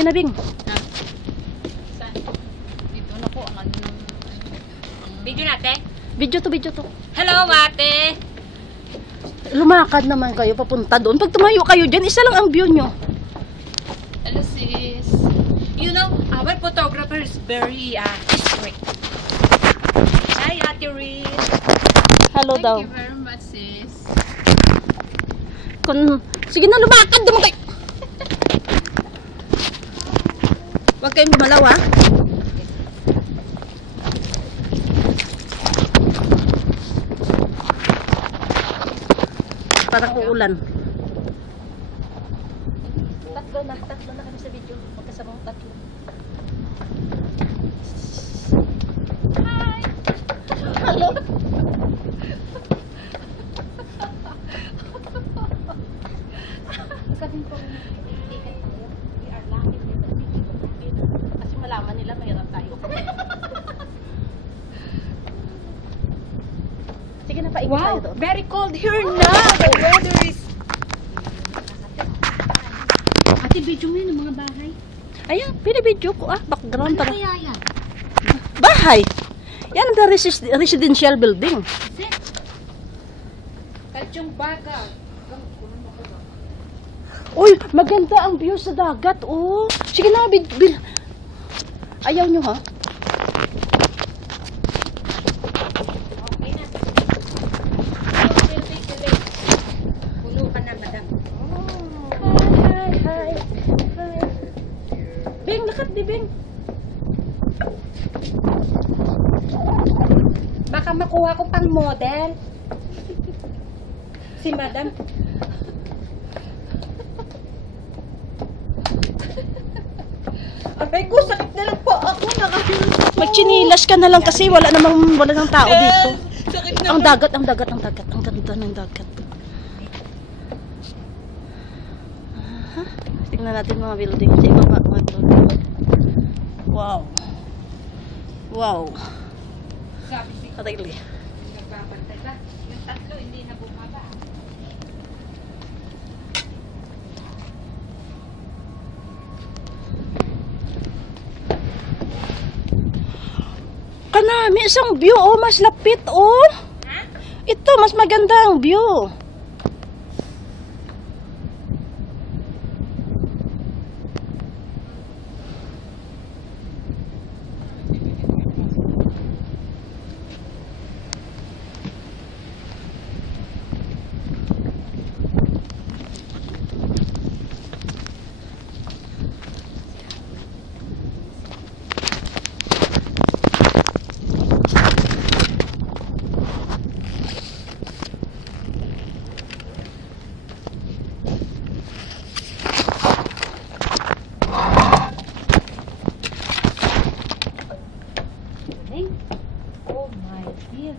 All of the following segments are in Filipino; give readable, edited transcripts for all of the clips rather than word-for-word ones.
Sige na, Bing. Ha? Saan? Dito na po ang ano ng... Video natin? Video to. Hello, ate! Lumakad naman kayo papunta doon. Pag tumayo kayo dyan, isa lang ang view nyo. Hello, sis. You know, our photographer is very strict. Hi, Ate Riz. Hello daw. Thank you very much, sis. Sige na, lumakad naman kayo. Huwag kayong gumalaw, ha? Parang uulan. Tatlo na kami sa video. Magkasamang tatlo. Hi! Hello! Sabihin ko we are lucky kasi malaman nila mahirap tayo. Sige na, paikot tayo doon. Very cold here now. The weather is... Ate, video mo yun ng mga bahay. Ayan, pinibidyo ko. Background. Ano kaya yan? Bahay! Yan ang residential building. Tadyong baga. Uy, maganda ang view sa dagat, oh. Sige na, ayaw nyo, ha? Okay na. Pulo ka na, madam. Hi. Bing, lakat di, Bing. Baka makuha ko pang model. Si madam. Abay ko, sakit na lang po ako. Magchinilas ka na lang kasi wala nang tao dito. Sakit na. Ang dagat. Ang ganda ng dagat. Tingnan natin mga building. Sa ibaba, mga building. Wow. Sabi si Really. nagbabantay ba? Yung tatlo hindi na bumaba. Kanami, isang view, oh. Mas lapit, oh. Ha? Ito, mas maganda ang view. Oh my dear.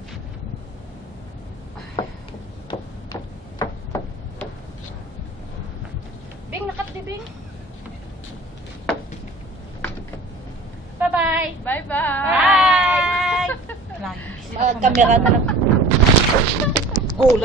Bing, nakat di, Bing. Bye-bye. Bye-bye. Bye! Bye. Kamera na lang. Gulat.